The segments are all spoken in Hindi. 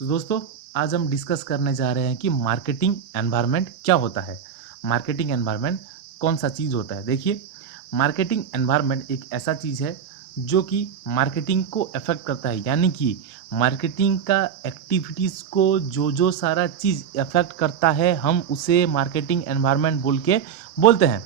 तो दोस्तों, आज हम डिस्कस करने जा रहे हैं कि मार्केटिंग एनवायरनमेंट क्या होता है। मार्केटिंग एनवायरनमेंट कौन सा चीज़ होता है। देखिए, मार्केटिंग एनवायरनमेंट एक ऐसा चीज़ है जो कि मार्केटिंग को अफेक्ट करता है, यानी कि मार्केटिंग का एक्टिविटीज़ को जो जो सारा चीज़ अफेक्ट करता है हम उसे मार्केटिंग एनवायरनमेंट बोल के बोलते हैं।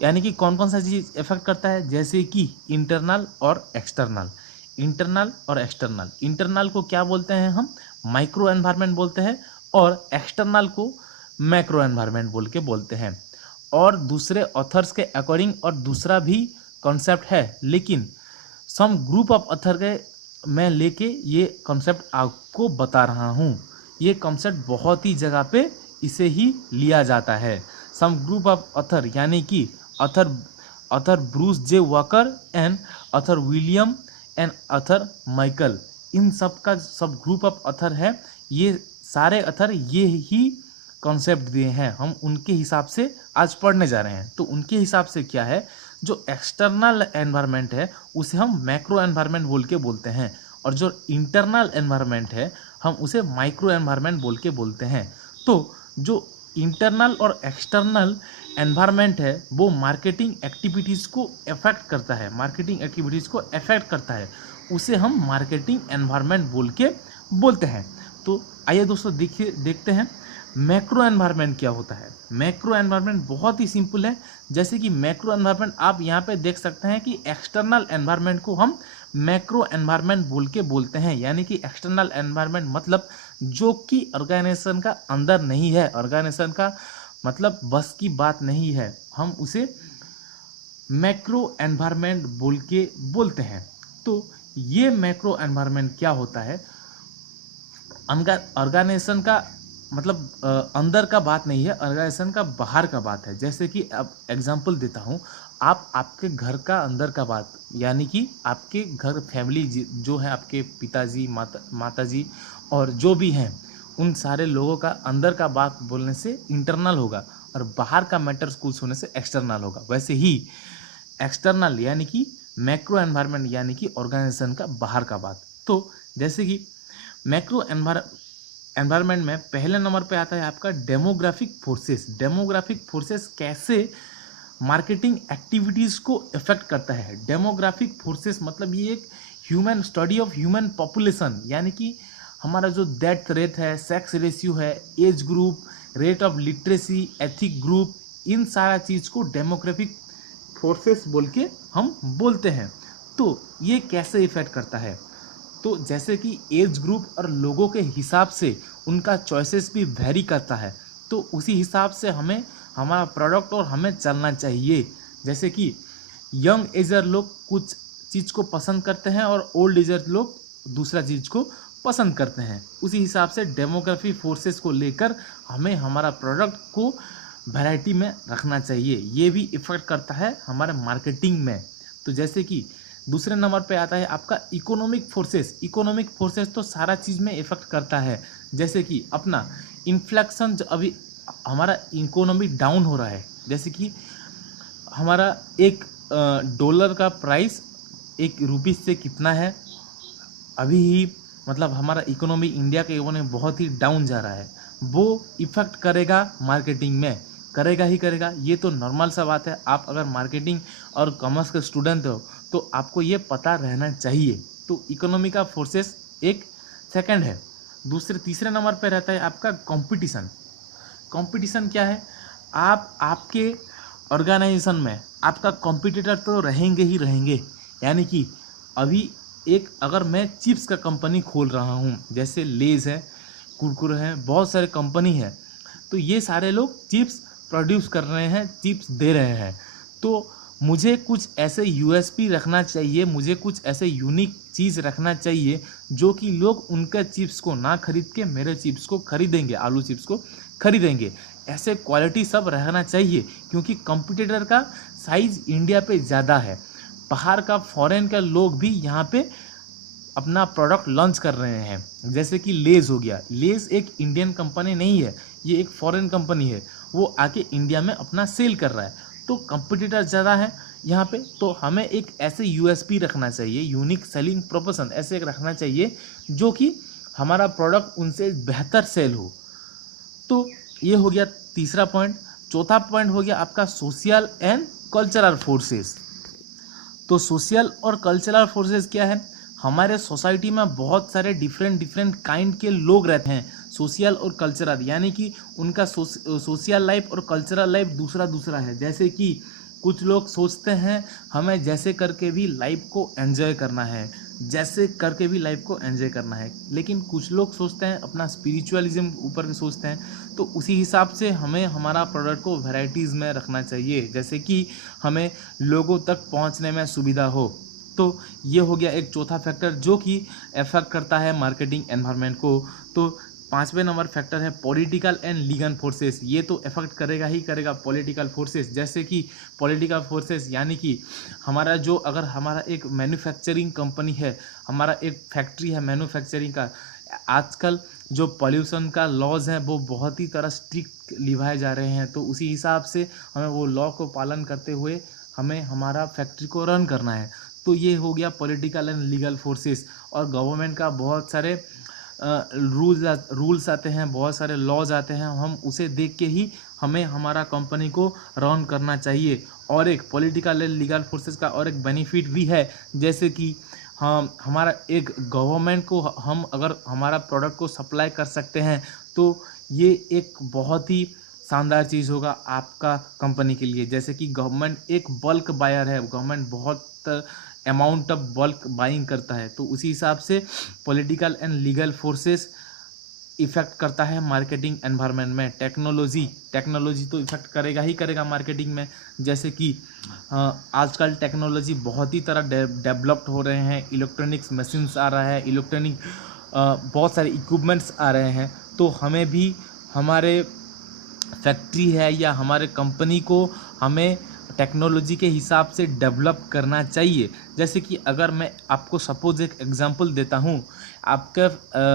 यानी कि कौन कौन सा चीज़ अफेक्ट करता है, जैसे कि इंटरनल और एक्सटर्नल। इंटरनल और एक्सटर्नल, इंटरनल को क्या बोलते हैं हम, माइक्रो एनवायरनमेंट बोलते हैं, और एक्सटर्नल को मैक्रो एनवायरनमेंट बोल के बोलते हैं। और दूसरे ऑथर्स के अकॉर्डिंग और दूसरा भी कॉन्सेप्ट है, लेकिन सम ग्रुप ऑफ ऑथर के मैं लेके ये कॉन्सेप्ट आपको बता रहा हूँ। ये कॉन्सेप्ट बहुत ही जगह पे इसे ही लिया जाता है। सम ग्रुप ऑफ ऑथर यानी कि author author Bruce J Walker and author William and author Michael, इन सब का सब ग्रुप ऑफ ऑथर है। ये सारे ऑथर ये ही कॉन्सेप्ट दिए हैं, हम उनके हिसाब से आज पढ़ने जा रहे हैं। तो उनके हिसाब से क्या है, जो एक्सटर्नल एनवायरनमेंट है उसे हम मैक्रो एनवायरनमेंट बोल के बोलते हैं, और जो इंटरनल एनवायरनमेंट है हम उसे माइक्रो एनवायरनमेंट बोल के बोलते हैं। तो जो इंटरनल और एक्सटर्नल एनवायरनमेंट है वो मार्केटिंग एक्टिविटीज़ को अफेक्ट करता है, मार्केटिंग एक्टिविटीज़ को अफेक्ट करता है, उसे हम मार्केटिंग एनवायरनमेंट बोल के बोलते हैं। तो आइए दोस्तों, देखिए देखते हैं मैक्रो एनवायरनमेंट क्या होता है। मैक्रो एनवायरनमेंट बहुत ही सिंपल है। जैसे कि मैक्रो एनवायरनमेंट आप यहाँ पे देख सकते हैं कि एक्सटर्नल एनवायरनमेंट को हम मैक्रो एनवायरनमेंट बोल के बोलते हैं, यानी कि एक्सटर्नल एनवायरनमेंट मतलब जो कि ऑर्गेनाइजेशन का अंदर नहीं है, ऑर्गेनाइजेशन का मतलब बस की बात नहीं है, हम उसे मैक्रो एनवायरनमेंट बोल के बोलते हैं। तो ये मैक्रो एनवायरनमेंट क्या होता है, ऑर्गेनाइजेशन का मतलब अंदर का बात नहीं है, ऑर्गेनाइजेशन का बाहर का बात है। जैसे कि अब एग्जांपल देता हूँ, आप आपके घर का अंदर का बात, यानी कि आपके घर फैमिली जो है, आपके पिताजी माताजी और जो भी हैं, उन सारे लोगों का अंदर का बात बोलने से इंटरनल होगा, और बाहर का मैटर्स कुछ होने से एक्सटर्नल होगा। वैसे ही एक्सटर्नल यानी कि मैक्रो एनवायरनमेंट यानी कि ऑर्गेनाइजेशन का बाहर का बात। तो जैसे कि मैक्रो एनवायरनमेंट में पहले नंबर पे आता है आपका डेमोग्राफिक फोर्सेस। डेमोग्राफिक फोर्सेस कैसे मार्केटिंग एक्टिविटीज़ को इफेक्ट करता है। डेमोग्राफिक फोर्सेस मतलब ये एक human study of human population, यानी कि हमारा जो डेथ रेट है, सेक्स रेशियो है, age group, rate of literacy, ethic group, इन सारा चीज़ को डेमोग्राफिक फोर्सेस बोल के हम बोलते हैं। तो ये कैसे इफेक्ट करता है, तो जैसे कि एज ग्रुप और लोगों के हिसाब से उनका चॉइसेस भी वेरी करता है, तो उसी हिसाब से हमें हमारा प्रोडक्ट और हमें चलना चाहिए। जैसे कि यंग एजर लोग कुछ चीज़ को पसंद करते हैं और ओल्ड एजर लोग दूसरा चीज़ को पसंद करते हैं। उसी हिसाब से डेमोग्राफी फोर्सेस को लेकर हमें हमारा प्रोडक्ट को वैरायटी में रखना चाहिए। ये भी इफ़ेक्ट करता है हमारे मार्केटिंग में। तो जैसे कि दूसरे नंबर पे आता है आपका इकोनॉमिक फोर्सेस। इकोनॉमिक फोर्सेस तो सारा चीज़ में इफ़ेक्ट करता है। जैसे कि अपना इन्फ्लेक्शन, जो अभी हमारा इकोनॉमी डाउन हो रहा है, जैसे कि हमारा एक डॉलर का प्राइस एक रुपीस से कितना है अभी ही, मतलब हमारा इकोनॉमी, इंडिया का इकोनॉमी बहुत ही डाउन जा रहा है, वो इफ़ेक्ट करेगा मार्केटिंग में, करेगा ही करेगा। ये तो नॉर्मल सा बात है। आप अगर मार्केटिंग और कॉमर्स के स्टूडेंट हो तो आपको ये पता रहना चाहिए। तो इकोनॉमी का फोर्सेस एक सेकंड है। तीसरे नंबर पे रहता है आपका कंपटीशन। कंपटीशन क्या है, आप आपके ऑर्गेनाइजेशन में आपका कॉम्पिटिटर तो रहेंगे ही रहेंगे। यानी कि अभी एक अगर मैं चिप्स का कंपनी खोल रहा हूँ, जैसे लेज़ है, कुरकुरे हैं, बहुत सारे कंपनी है, तो ये सारे लोग चिप्स प्रोड्यूस कर रहे हैं, चिप्स दे रहे हैं। तो मुझे कुछ ऐसे यूएसपी रखना चाहिए, मुझे कुछ ऐसे यूनिक चीज़ रखना चाहिए जो कि लोग उनके चिप्स को ना खरीद के मेरे चिप्स को खरीदेंगे, आलू चिप्स को खरीदेंगे। ऐसे क्वालिटी सब रहना चाहिए, क्योंकि कंपटीटर का साइज़ इंडिया पे ज़्यादा है। बाहर का फॉरेन का लोग भी यहाँ पे अपना प्रोडक्ट लॉन्च कर रहे हैं। जैसे कि लेज़ हो गया, लेज़ एक इंडियन कंपनी नहीं है, ये एक फॉरेन कंपनी है, वो आके इंडिया में अपना सेल कर रहा है। तो कंपटीटर ज़्यादा है यहाँ पे, तो हमें एक ऐसे यूएसपी रखना चाहिए, यूनिक सेलिंग प्रोपोर्शन ऐसे एक रखना चाहिए जो कि हमारा प्रोडक्ट उनसे बेहतर सेल हो। तो ये हो गया तीसरा पॉइंट। चौथा पॉइंट हो गया आपका सोशल एंड कल्चरल फोर्सेस। तो सोशल और कल्चरल फोर्सेस क्या है? हमारे सोसाइटी में बहुत सारे डिफरेंट डिफरेंट काइंड के लोग रहते हैं। सोशल और कल्चरल यानी कि उनका सोशल लाइफ और कल्चरल लाइफ दूसरा दूसरा है। जैसे कि कुछ लोग सोचते हैं हमें जैसे करके भी लाइफ को एंजॉय करना है, जैसे करके भी लाइफ को एंजॉय करना है, लेकिन कुछ लोग सोचते हैं अपना स्पिरिचुअलिज्म ऊपर सोचते हैं। तो उसी हिसाब से हमें हमारा प्रोडक्ट को वैरायटीज़ में रखना चाहिए, जैसे कि हमें लोगों तक पहुंचने में सुविधा हो। तो ये हो गया एक चौथा फैक्टर जो कि अफेक्ट करता है मार्केटिंग एनवायरनमेंट को। तो पांचवें नंबर फैक्टर है पॉलिटिकल एंड लीगल फोर्सेस। ये तो अफेक्ट करेगा ही करेगा पॉलिटिकल फोर्सेस। जैसे कि पॉलिटिकल फोर्सेस यानी कि हमारा जो, अगर हमारा एक मैन्युफैक्चरिंग कंपनी है, हमारा एक फैक्ट्री है मैन्युफैक्चरिंग का, आजकल जो पॉल्यूशन का लॉज हैं वो बहुत ही तरह स्ट्रिक्ट निभाए जा रहे हैं। तो उसी हिसाब से हमें वो लॉ को पालन करते हुए हमें हमारा फैक्ट्री को रन करना है। तो ये हो गया पॉलिटिकल एंड लीगल फोर्सेस। और गवर्नमेंट का बहुत सारे रूल्स आते हैं, बहुत सारे लॉज आते हैं, हम उसे देख के ही हमें हमारा कंपनी को रन करना चाहिए। और एक पॉलिटिकल एंड लीगल फोर्सेस का और एक बेनिफिट भी है, जैसे कि हम हमारा एक गवर्नमेंट को हम अगर हमारा प्रोडक्ट को सप्लाई कर सकते हैं तो ये एक बहुत ही शानदार चीज़ होगा आपका कंपनी के लिए। जैसे कि गवर्नमेंट एक बल्क बायर है, गवर्नमेंट बहुत अमाउंट ऑफ बल्क बाइंग करता है। तो उसी हिसाब से political and legal forces effect करता है मार्केटिंग एनवायरनमेंट में। टेक्नोलॉजी तो इफ़ेक्ट करेगा ही करेगा मार्केटिंग में। जैसे कि आजकल टेक्नोलॉजी बहुत ही तरह डेवलप्ड हो रहे हैं, इलेक्ट्रॉनिक्स मशीन्स आ रहा है, इलेक्ट्रॉनिक बहुत सारे इक्विपमेंट्स आ रहे हैं। तो हमें भी हमारे फैक्ट्री है या हमारे कंपनी को हमें टेक्नोलॉजी के हिसाब से डेवलप करना चाहिए। जैसे कि अगर मैं आपको सपोज एक एग्जांपल देता हूँ, आपके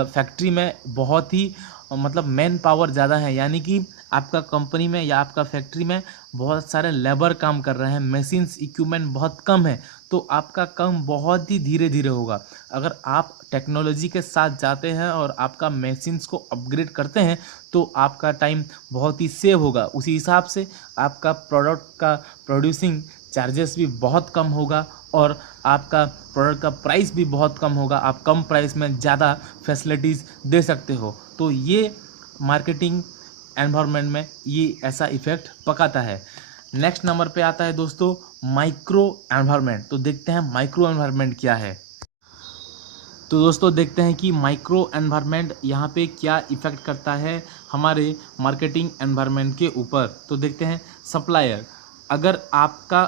फैक्ट्री में बहुत ही मतलब मैन पावर ज़्यादा है, यानी कि आपका कंपनी में या आपका फैक्ट्री में बहुत सारे लेबर काम कर रहे हैं, मशीन्स इक्विपमेंट बहुत कम है, तो आपका काम बहुत ही धीरे धीरे होगा। अगर आप टेक्नोलॉजी के साथ जाते हैं और आपका मशीन्स को अपग्रेड करते हैं तो आपका टाइम बहुत ही सेव होगा। उसी हिसाब से आपका प्रोडक्ट का प्रोड्यूसिंग चार्जेस भी बहुत कम होगा और आपका प्रोडक्ट का प्राइस भी बहुत कम होगा। आप कम प्राइस में ज़्यादा फैसिलिटीज़ दे सकते हो। तो ये मार्केटिंग एनवायरनमेंट में ये ऐसा इफेक्ट पकाता है। नेक्स्ट नंबर पे आता है दोस्तों माइक्रो एनवायरनमेंट। तो देखते हैं माइक्रो एनवायरनमेंट क्या है। तो दोस्तों देखते हैं कि माइक्रो एनवायरनमेंट यहाँ पे क्या इफ़ेक्ट करता है हमारे मार्केटिंग एनवायरनमेंट के ऊपर। तो देखते हैं सप्लायर। अगर आपका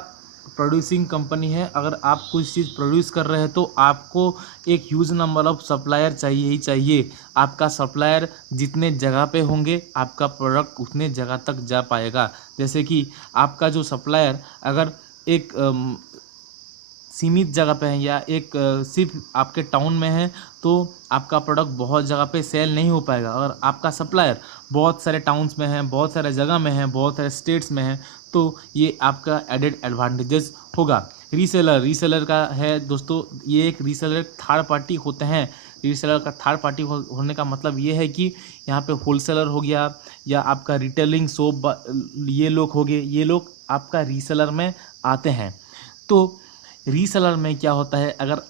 प्रोड्यूसिंग कंपनी है, अगर आप कुछ चीज़ प्रोड्यूस कर रहे हैं तो आपको एक ह्यूज नंबर ऑफ सप्लायर चाहिए ही चाहिए। आपका सप्लायर जितने जगह पे होंगे आपका प्रोडक्ट उतने जगह तक जा पाएगा। जैसे कि आपका जो सप्लायर अगर एक सीमित जगह पे है या एक सिर्फ आपके टाउन में है तो आपका प्रोडक्ट बहुत जगह पे सेल नहीं हो पाएगा। और आपका सप्लायर बहुत सारे टाउन्स में है, बहुत सारे जगह में है, बहुत सारे स्टेट्स में है, तो ये आपका एडेड एडवांटेजेस होगा। रीसेलर का है दोस्तों, ये एक रीसेलर थर्ड पार्टी होते हैं। रीसेलर का थर्ड पार्टी होने का मतलब ये है कि यहाँ पे होलसेलर हो गया या आपका रिटेलिंग शॉप, ये लोग हो गए, ये लोग आपका रीसेलर में आते हैं। तो रीसेलर में क्या होता है, अगर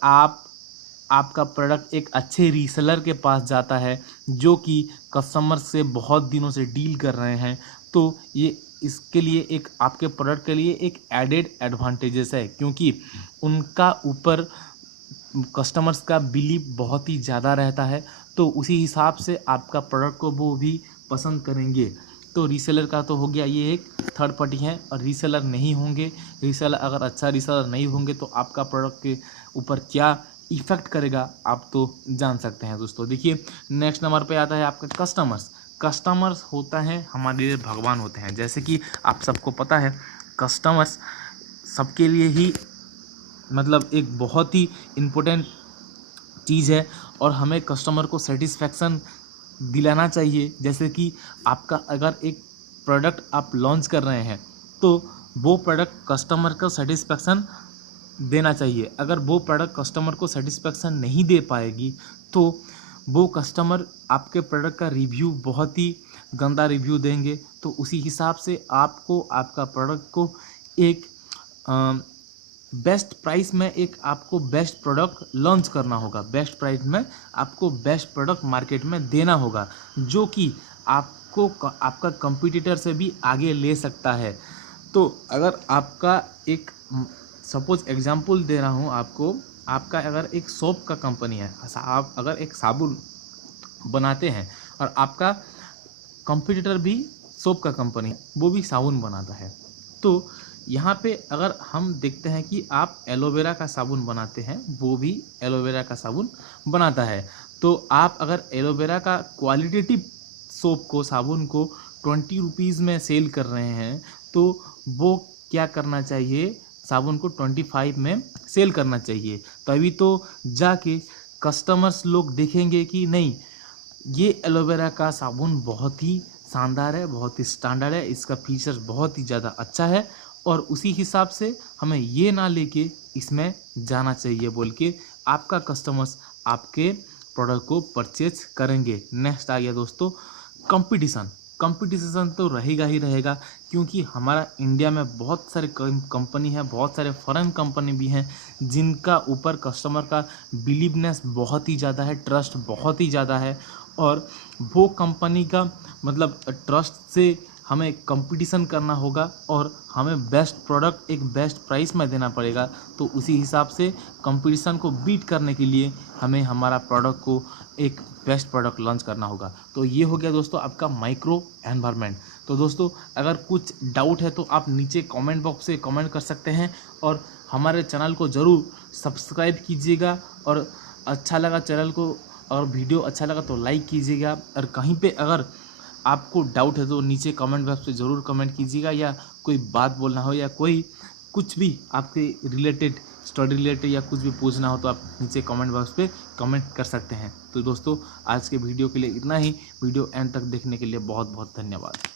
आपका प्रोडक्ट एक अच्छे रीसेलर के पास जाता है जो कि कस्टमर से बहुत दिनों से डील कर रहे हैं, तो ये इसके लिए एक आपके प्रोडक्ट के लिए एक एडेड एडवांटेजेस है, क्योंकि उनका ऊपर कस्टमर्स का बिलीव बहुत ही ज़्यादा रहता है। तो उसी हिसाब से आपका प्रोडक्ट को वो भी पसंद करेंगे। तो रीसेलर का तो हो गया, ये एक थर्ड पार्टी है। और रीसेलर नहीं होंगे, रीसेलर अगर अच्छा रीसेलर नहीं होंगे तो आपका प्रोडक्ट के ऊपर क्या इफ़ेक्ट करेगा आप तो जान सकते हैं दोस्तों। देखिए नेक्स्ट नंबर पे आता है आपका कस्टमर्स होता है हमारे लिए भगवान होते हैं। जैसे कि आप सबको पता है कस्टमर्स सबके लिए ही मतलब एक बहुत ही इम्पोर्टेंट चीज़ है और हमें कस्टमर को सेटिस्फेक्शन दिलाना चाहिए। जैसे कि आपका अगर एक प्रोडक्ट आप लॉन्च कर रहे हैं तो वो प्रोडक्ट कस्टमर को सेटिस्फेक्शन देना चाहिए। अगर वो प्रोडक्ट कस्टमर को सेटिस्फेक्शन नहीं दे पाएगी तो वो कस्टमर आपके प्रोडक्ट का रिव्यू बहुत ही गंदा रिव्यू देंगे, तो उसी हिसाब से आपको आपका प्रोडक्ट को एक बेस्ट प्राइस में एक आपको बेस्ट प्रोडक्ट लॉन्च करना होगा। बेस्ट प्राइस में आपको बेस्ट प्रोडक्ट मार्केट में देना होगा, जो कि आपको आपका कंपटीटर से भी आगे ले सकता है। तो अगर आपका एक सपोज एग्जांपल दे रहा हूँ आपको, आपका अगर एक सोप का कंपनी है, आप अगर एक साबुन बनाते हैं और आपका कंपटीटर भी सोप का कंपनी है, वो भी साबुन बनाता है, तो यहाँ पे अगर हम देखते हैं कि आप एलोवेरा का साबुन बनाते हैं, वो भी एलोवेरा का साबुन बनाता है, तो आप अगर एलोवेरा का क्वालिटेटिव सोप को साबुन को 20 रुपीज़ में सेल कर रहे हैं, तो वो क्या करना चाहिए, साबुन को 25 में सेल करना चाहिए। तभी तो जाके कस्टमर्स लोग देखेंगे कि नहीं, ये एलोवेरा का साबुन बहुत ही शानदार है, बहुत ही स्टैंडर्ड है, इसका फीचर्स बहुत ही ज़्यादा अच्छा है, और उसी हिसाब से हमें ये ना लेके इसमें जाना चाहिए बोल के आपका कस्टमर्स आपके प्रोडक्ट को परचेज करेंगे। नेक्स्ट आ गया दोस्तों कंपटीशन। कंपटीशन तो रहेगा ही रहेगा, क्योंकि हमारा इंडिया में बहुत सारे कंपनी है, बहुत सारे फॉरेन कंपनी भी हैं, जिनका ऊपर कस्टमर का बिलीवनेस बहुत ही ज़्यादा है, ट्रस्ट बहुत ही ज़्यादा है, और वो कंपनी का मतलब ट्रस्ट से हमें कंपटीशन करना होगा और हमें बेस्ट प्रोडक्ट एक बेस्ट प्राइस में देना पड़ेगा। तो उसी हिसाब से कंपटीशन को बीट करने के लिए हमें हमारा प्रोडक्ट को एक बेस्ट प्रोडक्ट लॉन्च करना होगा। तो ये हो गया दोस्तों आपका माइक्रो एनवायरनमेंट। तो दोस्तों अगर कुछ डाउट है तो आप नीचे कमेंट बॉक्स से कमेंट कर सकते हैं, और हमारे चैनल को ज़रूर सब्सक्राइब कीजिएगा, और अच्छा लगा चैनल को और वीडियो अच्छा लगा तो लाइक कीजिएगा। और कहीं पे अगर आपको डाउट है तो नीचे कमेंट बॉक्स पे ज़रूर कमेंट कीजिएगा, या कोई बात बोलना हो या कोई कुछ भी आपके रिलेटेड स्टडी रिलेटेड या कुछ भी पूछना हो तो आप नीचे कमेंट बॉक्स पे कमेंट कर सकते हैं। तो दोस्तों आज के वीडियो के लिए इतना ही। वीडियो एंड तक देखने के लिए बहुत बहुत धन्यवाद।